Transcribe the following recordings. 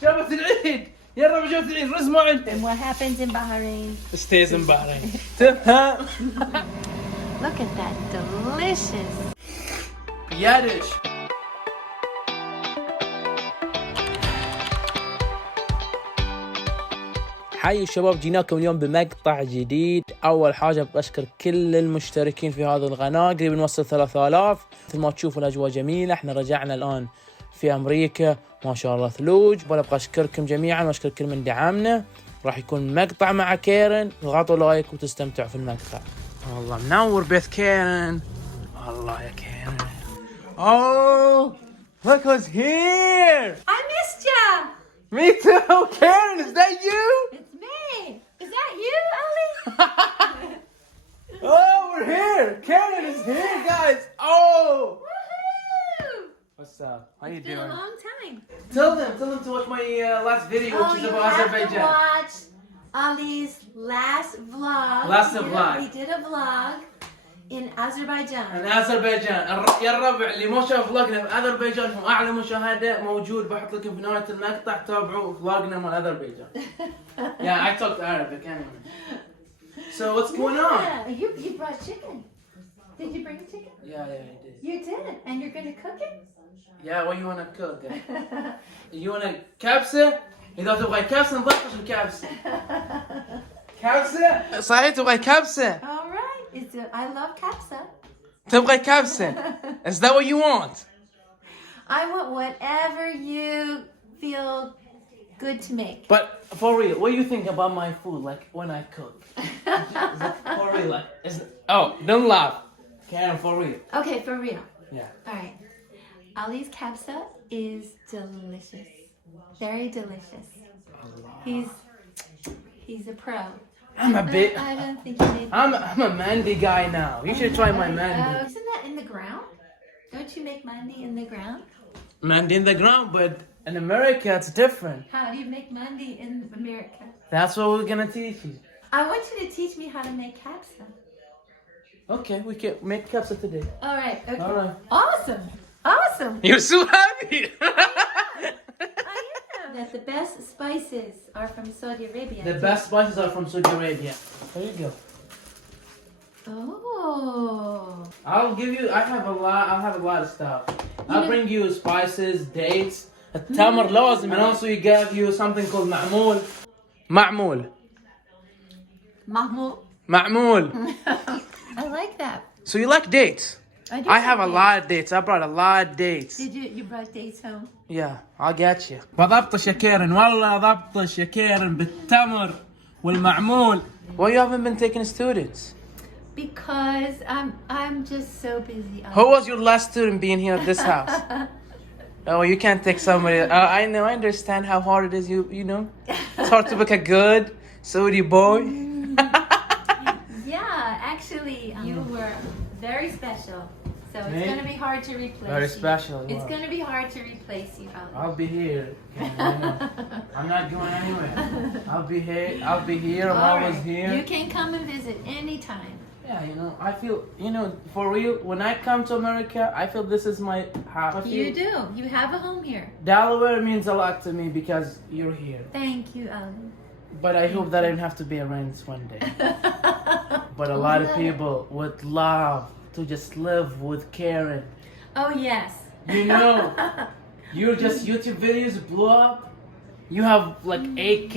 شربت العيد يا رب شربت العيد رز ما عندهم. And what happens in Bahrain stays in Bahrain. تفهم. look at that delicious يادش. حي الشباب، جيناكم اليوم بمقطع جديد. أول حاجة بشكر كل المشتركين في هذه القناة، قريب نوصل 3000. مثل ما تشوفوا الأجواء جميلة، احنا رجعنا الآن في أمريكا، ما شاء الله ثلوج. أبغى أشكركم جميعا وأشكر كل من دعمنا. راح يكون مقطع مع كيرن، اضغطوا لايك وتستمتعوا في المقطع. والله منور بيت كيرن. الله يا كيرن. Oh, look who's here. I missed ya. Me too. Karen, is that you? It's me. Is that you, Ali? Oh, we're here. Karen is here, guys. Oh. Woohoo! What's up? How you It's been doing? a long time. Tell them to watch my last video, which is you about have Azerbaijan. to watch Ali's last vlog. Vlog. He did a vlog in Azerbaijan. من أذربيجان. يا الربع اللي ما شاف فلوجنا في أذربيجان هم أعلى مشاهدة موجود، بحط لكم في نهاية المقطع تابعوا فلوجنا من أذربيجان. Yeah, I talked Arabic anyway. So what's going on? Yeah, you brought chicken. Did you bring chicken? Yeah, I did. You did, and you're gonna cook it? Yeah, what you wanna cook? You wanna كبسة؟ إذا تبغى كبسة نضبط الكبسة. كبسة؟ صحيح تبغى كبسة؟ All right. I love Kabsa. تبغى كبسة؟ Is that what you want? I want whatever you feel good to make. But for real, what do you think about my food? Like when I cook? Is it for real? Like, oh, don't laugh. Karen, for real. Okay, for real. Yeah. All right. Ali's Kabsa is delicious. Very delicious. He's a pro. I'm a bit. I don't think you need. I'm a Mandy guy now. You should try my Mandy. Isn't that in the ground? Don't you make mandi in the ground? Mandy in the ground, but in America it's different. How do you make mandi in America? That's what we're gonna teach you. I want you to teach me how to make Kabsa. Okay, we can make kebsa today. All right. Okay. All right. Awesome. Awesome. You're so happy. I am. That the best spices are from Saudi Arabia. The best spices are from Saudi Arabia. There you go. Oh. I'll have a lot of stuff. I'll bring you spices, dates, التمر لازم. And also you give you something called معمول. معمول. معمول. I like that. So you like dates? I have a lot of dates. I brought a lot of dates. Did you brought dates home? Yeah, I'll get you. بضبطش يا كيرن، والله ضبطش يا كيرن بالتمر والمعمول. Why you haven't been taking students? Because I'm just so busy. Who was your last student being here at this house? Oh, you can't take somebody. I know. I understand how hard it is. You know, it's hard to pick a good Saudi boy. Yeah, actually, you were very special. So it's Me? going to be hard to replace Very you. special. It's going to be hard to replace you, Ali. I'll be here. I'm not going anywhere. I'll be here. I'm All always right. here. You can come and visit anytime. Yeah, I feel, for real, when I come to America, I feel this is my house. You do. You have a home here. Delaware means a lot to me because you're here. Thank you, Ali. But I hope that I don't have to be around one day. But a lot of people would love to just live with Karen. Oh, yes. Your just YouTube videos blew up. You have like 8K,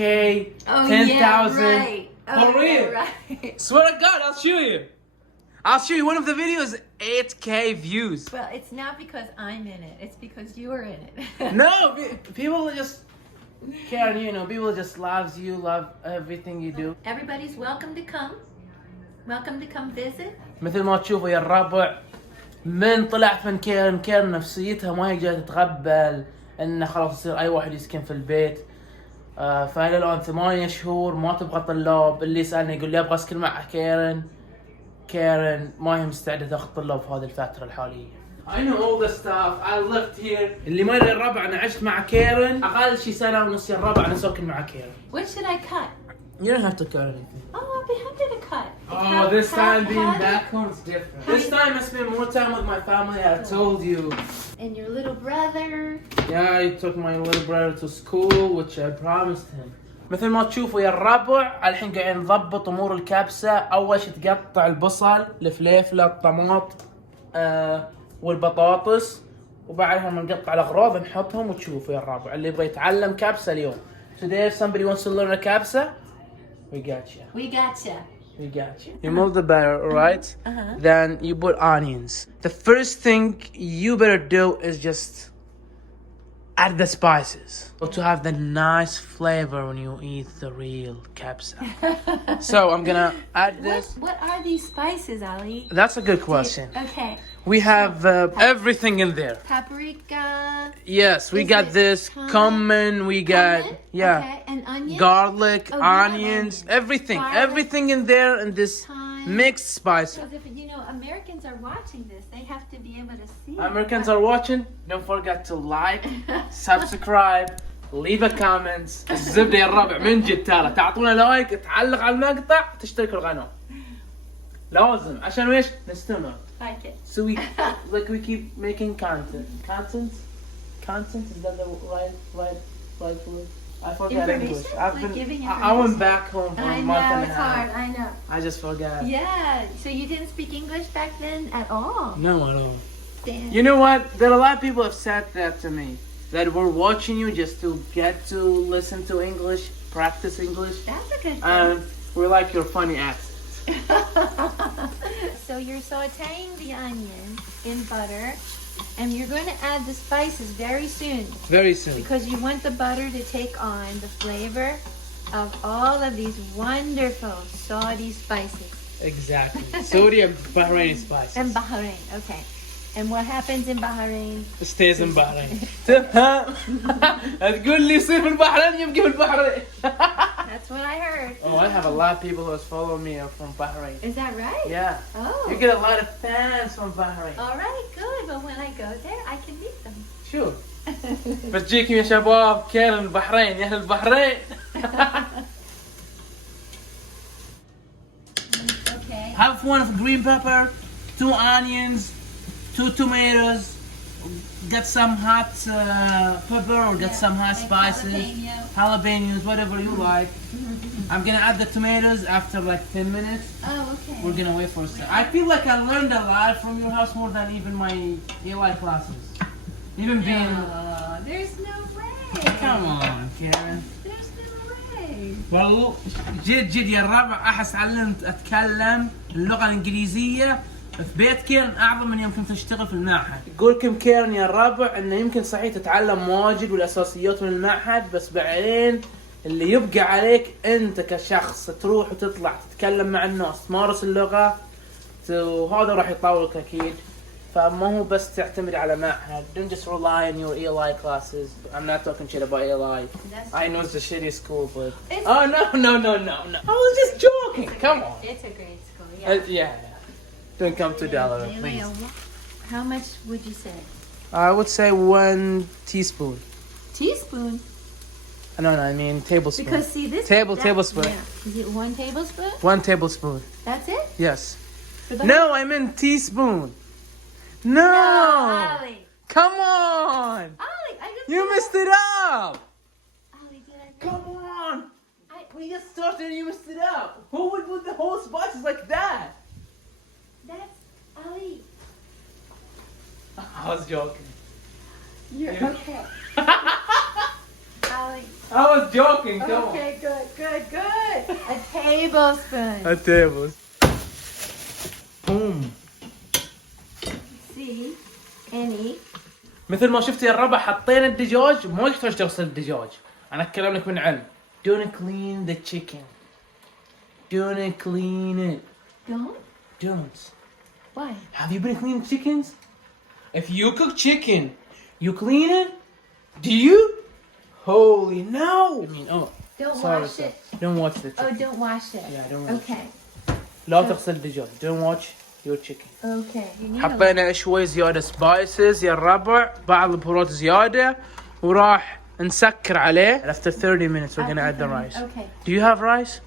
Oh, 10,000. yeah, right. For real? Yeah, right. Swear to God, I'll show you. One of the videos, 8K views. Well, it's not because I'm in it. It's because you're in it. No, people just, Karen, people just love you, love everything you do. Everybody's welcome to come. Welcome to come visit. مثل ما تشوفوا يا الربع، من طلعت من كيرن نفسيتها ما هي جاية تتقبل انه خلاص يصير اي واحد يسكن في البيت. فإلى الآن 8 شهور ما تبغى طلاب. اللي يسألني يقول لي ابغى اسكن مع كيرن ما هي مستعدة تاخذ طلاب في هذه الفترة الحالية. I know all the stuff. I lived here. اللي ما يدري الربع انا عشت مع كيرن اقل شي سنة ونص. يا الربع انا ساكن مع كيرن. What should I cut? You don't have to cut anything. Oh, I'll be happy to cut. Oh, this time being back home is different. This time I spent more time with my family. I told you. And your little brother. Yeah, I took my little brother to school, which I promised him. مثل ما تشوفوا يا الربع الحين قاعدين نضبط امور الكبسه. اول شيء تقطع البصل، الفليفله، الطماط والبطاطس، وبعدها نقطع الاغراض نحطهم. وتشوفوا يا الربع اللي يبغى يتعلم كبسه اليوم. Today if somebody wants to learn a كبسه, we got you. We gotcha. We got you. You mold the batter, right? Then you put onions. The first thing you better do is just add the spices to have the nice flavor when you eat the real kabsa. So I'm gonna add this. What are these spices, Ali? That's a good question. Okay. We have everything in there. Paprika. Yes, we Is got it this cumin. We got Cumin? yeah, Okay. And onion. garlic, yeah, onions, onion. everything, Garlic. everything in there, and this Thyme. mixed spice. Because if you know Americans are watching this, they have to be able to see. Americans are watching. Don't forget to like, subscribe, leave a comment. الزبدة يا الربع من جد ترى تعطونا لايك، تعلق على المقطع، تشتركوا القناة. لازم عشان ويش نستمر. Like it. So we we keep making content. Content is that the right word? I forgot English. Information? Like giving I went back home for I a month know, and a it's half. hard. I know. I just forgot. Yeah. So you didn't speak English back then at all. No, at all. Damn. You know what? There are a lot of people have said that to me. That we're watching you just to get to listen to English, practice English. That's a good thing. And we like your funny accent. So you're sauteing the onion in butter, and you're going to add the spices very soon Very soon. because you want the butter to take on the flavor of all of these wonderful Saudi spices. Exactly. Saudi and Bahraini spices. And Bahrain, okay. And what happens in Bahrain? stays in Bahrain. تفهم؟ تقول لي يصير في البحرين يبقى في البحرين. That's what I heard. Oh, I have a lot of people who follow me are from Bahrain. Is that right? Yeah. Oh. You get a lot of fans from Bahrain. All right, good. But when I go there, I can meet them. Sure. بتجيكم يا شباب كيرن البحرين يا أهل البحرين. Okay. Have one of green pepper, 2 onions, 2 tomatoes, get some hot pepper or get some hot like spices, jalapenos, whatever you like. I'm gonna add the tomatoes after like 10 minutes. Oh, okay. We're gonna wait for a second. I feel like I learned a lot from your house more than even my ELI classes. Even being... Oh, there's no way. Come on, Karen. There's no way. والله جد يا الربع احس علمت اتكلم اللغه الانجليزيه في بيت كيرن اعظم من يوم كنت اشتغل في المعهد. يقول لكم كيرن يا الربع انه يمكن صحيح تتعلم واجد والاساسيات من المعهد، بس بعدين اللي يبقى عليك انت كشخص تروح وتطلع تتكلم مع الناس تمارس اللغه، وهذا راح يطورك اكيد. فما هو بس تعتمد على معهد. Don't just rely on your ELI classes. I'm not talking shit about ELI. I know it's a shitty school, but oh no. I was just joking. Come on. It's a great school. Yeah. Yeah. Don't come to Delaware, please. How much would you say? I would say 1 teaspoon. Teaspoon. No, I mean tablespoon. Because see this. Tablespoon. Yeah. Is it 1 tablespoon? 1 tablespoon. That's it? Yes. For the No, I meant teaspoon. No. Ali. Come on. Ali, I just. You messed it up. Ali, did I? Come on. We just started and you messed it up. Who would put the whole spices like that? That's Ali. I was joking. You're Yeah. okay. Ali. I was joking. Come Okay, good. A tablespoon. on. A table. Boom. See, any. مثل ما شفت يا الربع حطينا الدجاج، ما يحتاج تغسل الدجاج. انا اتكلم لك من علم. Don't clean the chicken. Don't clean it. Don't. Why? Have you been cleaning chickens? If you cook chicken, you clean it? Do you? Holy no! I mean, oh. Don't Sorry, wash it. Don't watch the Oh, chicken. don't wash it. Yeah, don't wash Okay. لا تغسل الدجاج. Don't watch your chicken. Okay. You need حطينا شوي زيادة سبايسز يا الربع، بعض البهارات زيادة، وراح نسكر عليه. After 30 minutes we're gonna add the rice. Okay. Do you have rice?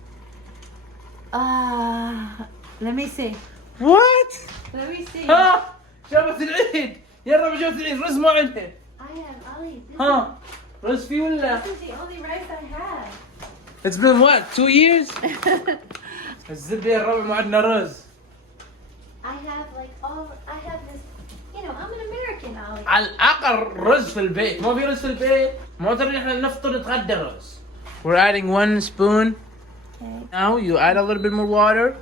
Let me see. What? Let me see. ها جابت العيد يا رب جابت العيد رز ما عندها I have Ali. ها رز فيه ولا This is the only rice I have. It's been what 2 years الزبدة يا الربع ما عندنا رز I have like all. I have this. You know, I'm an American, Ali. على الأقل رز في البيت ما في رز في البيت ما ترى احنا نفطر نتغدى رز We're adding 1 spoon Okay. Now you add a little bit more water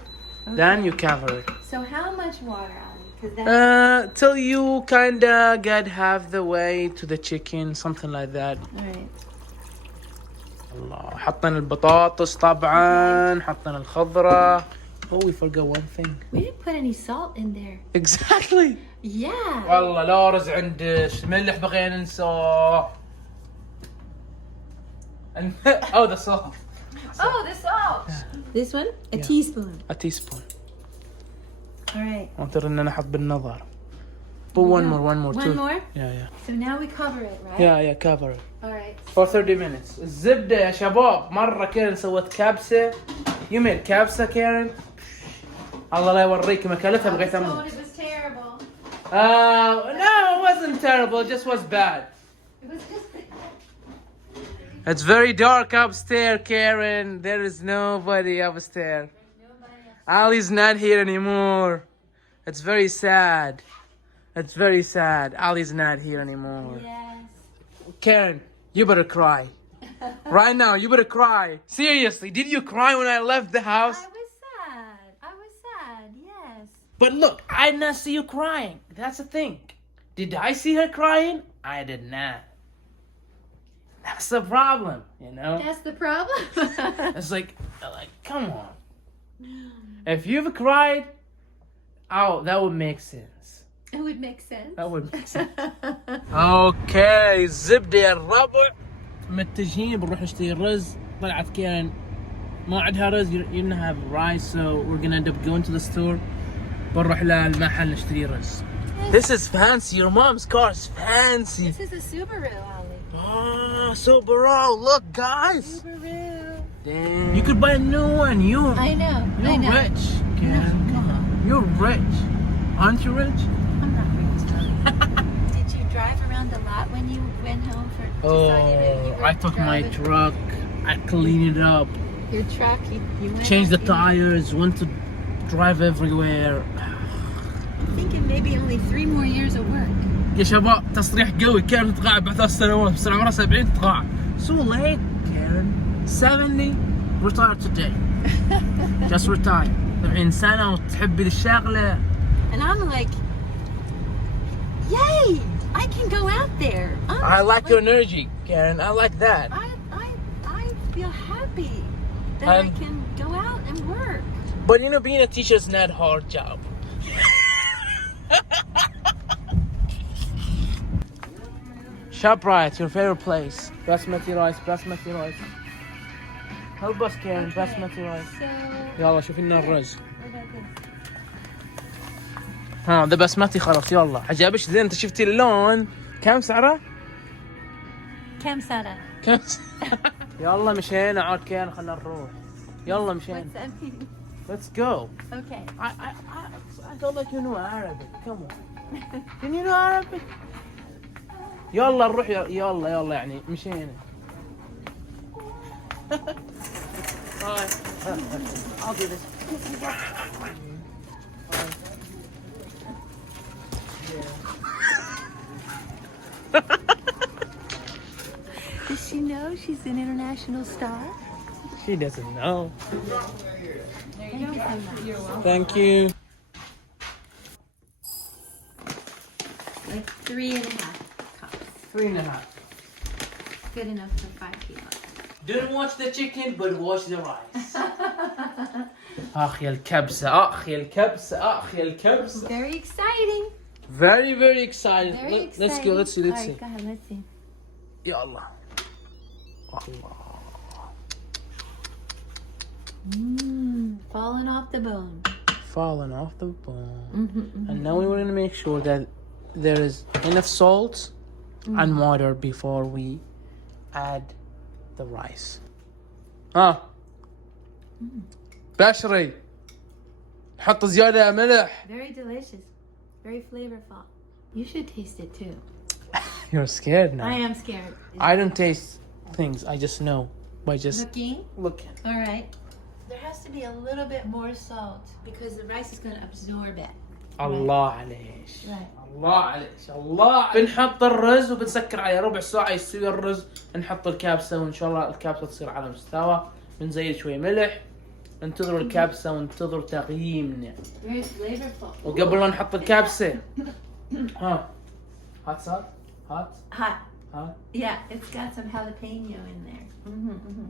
Then you cover it So how much water, Ali? Because that's till you kinda get half the way to the chicken something like that all right. الله حطينا البطاطس طبعا حطينا الخضرة Oh we forgot one thing We didn't put any salt in there. Exactly Yeah. والله لا رز عندك ملح بغينا ننساه Oh the salt Oh, the salt. This one? A Yeah. teaspoon. A teaspoon All right. وانتظر ان انا احط بالنظر Put one more One two. more? Yeah So now we cover it, right? yeah cover it All right. For 30 minutes الزبدة يا شباب مرة كيرن سوت كبسة You made كبسة كيرن الله لا يوريك مكلتها بغيت اموت It was terrible. No it wasn't terrible it just was bad It was just. It's very dark upstairs Karen there is nobody upstairs Ali's not here anymore It's very sad It's very sad Ali's not here anymore Yes. Karen, you better cry. Right now, you better cry. Seriously, did you cry when I left the house? I was sad. I was sad. Yes. But look, I did not see you crying. That's the thing. Did I see her crying? I did not. That's the problem, you know? That's the problem. It's like, come on. If you've cried, oh, that would make sense. It would make sense. That would make sense. اوكي الزبدة يا الربع متجهين بنروح نشتري رز طلعت كيرن ما عندها رز you didn't have rice so we're gonna end up going to the store بنروح للمحل نشتري رز This is fancy your mom's car is fancy This is a Subaru, Ali. Oh Subaru look guys Subaru. Damn you could buy a new one I know. I you're know. rich Karen come on you're rich aren't you rich I'm not rich, Ali. Did you drive around a lot when you went home for? to Saudi Arabia? You were I took my driving- truck I cleaned it up Your truck. You went. changed the you- tires, went to drive everywhere. I'm thinking maybe only 3 more years of work. يا شباب تصريح قوي كيرن تقاعد بعد 3 سنوات بس عمرها 70 تقاعد. So late Karen 70 retired today. Just retired 70 سنة وتحبي الشغلة. And I'm like, yay! I can go out there. I like your energy Karen, I like that. I feel happy that I And- can go out and work. But you know being a teacher is not a hard job. ShopRite, your favorite place. Basmati rice. Help us Karen, basmati rice. So, يلا شوفي لنا الرز. what about this? ها ده بسمتي خلاص يلا عجبك زين انت شفتي اللون كم سعره؟ Kam Sada. كم يلا مشينا عاد كان خلنا نروح يلا مشينا What's that mean? Let's go Okay. I don't like you know Arabic come on Can you know Arabic يلا نروح يلا يعني مشينا Bye. I'll do this. Does she know she's an international star? She doesn't know. Thank you so much. Thank you. Like 3.5 cups. 3.5. Good enough for 5 people. Didn't watch the chicken but watch the rice. أخي الكبسة أخي الكبسة. Very exciting. Very excited. Very exciting. Let's go. Let's see. All right, go ahead. Let's see. يا الله. الله. Falling off the bone. Falling off the bone. And now we want to make sure that there is enough salt and water before we add the rice. بشري نحط زيادة ملح. Very delicious. Very flavorful. You should taste it too. You're scared now. I am scared. I don't taste things. I just know by just looking. All right. There has to be a little bit more salt because the rice is going to absorb it. الله عليش. Right. الله عليش. الله. بنحط الرز وبنسكر عليه ربع ساعة يستوي الرز. نحط الكبسة وإن شاء الله الكبسة تصير على مستوى. بنزيد شوي ملح. انتظروا الكبسة وانتظروا تقييمنا. Very flavorful. وقبل ما نحط الكبسة. ها. Hot salt? Hot. Hot. Yeah, it's got some jalapeno in there.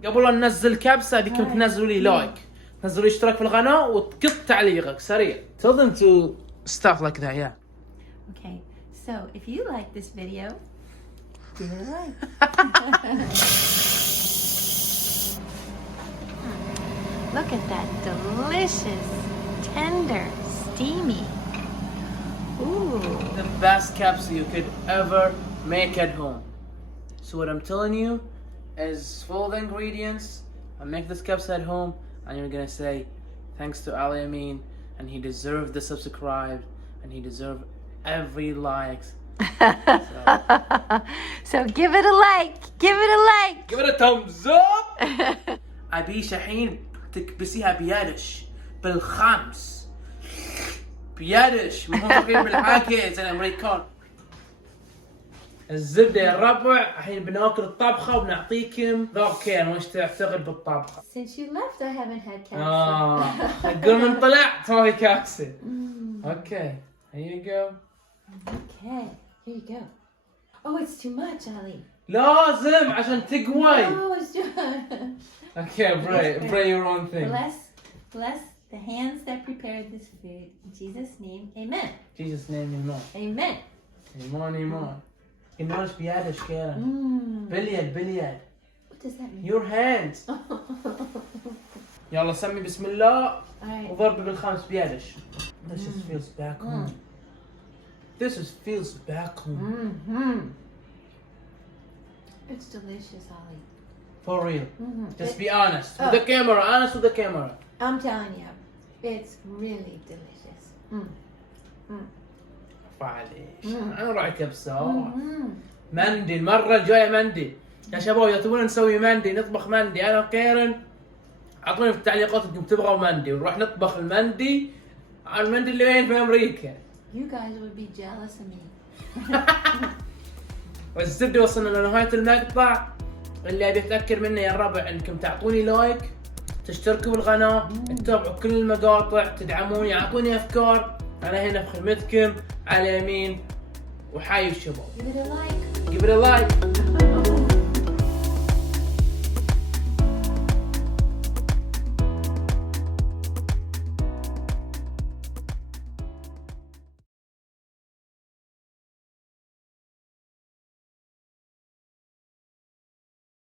قبل لا ننزل الكبسة أبيكم تنزلوا لي لايك. تنزلوا لي اشتراك في القناة وتقط تعليقك سريع. Tell them to stuff like that, yeah. Okay, so if you like this video, give it a like. Look at that delicious, tender, steamy. Ooh. The best kabsa you could ever make at home. So what I'm telling you is follow the ingredients and make this kabsa at home, and you're gonna say thanks to Ali Amin, and he deserved the subscribe and he deserved every like. So give it a like. Give it a like. Give it a thumbs up. أبيش الحين تكبسيها بيدش بالخمس بيدش مو فاكرين بالحكي زي الأمريكان. الزبدة يا الربع الحين بناكل الطبخة وبنعطيكم ذوق كيرن وش تعتقد بالطبخة. Since you left, I haven't had kabsa. تقول من طلعت ما في كبسة. Okay, here you go. Okay, here you go. Oh, it's too much, Ali. لازم عشان تقوي. Oh, it's too much. Okay, pray your own thing. Bless the hands that prepared this food. In Jesus' name, amen. Jesus' name, amen. Amen. Amen. الناس بيدش كيرن. باليد. What does that mean? Your hands. يلا سمي بسم الله وضربي بالخمس بيدش. This just feels back home. This just feels back home. It's delicious, Ali. For real. Just be honest with the camera. Honest with the camera. I'm telling you, it's really delicious. معليش انا راعي كبسة. مندي المرة الجاية مندي يا شباب. اذا تبون نسوي مندي نطبخ مندي انا وكيرن اعطوني في التعليقات انكم تبغوا مندي ونروح نطبخ المندي. المندي اللي وين في امريكا. You guys would be jealous of me. والزبدة وصلنا لنهاية المقطع. اللي ابي اتاكد منه يا الربع انكم تعطوني لايك تشتركوا بالقناة تتابعوا كل المقاطع تدعموني اعطوني افكار. انا هنا في خدمتكم على يمين وحي الشباب. Give it a like. Give it a like.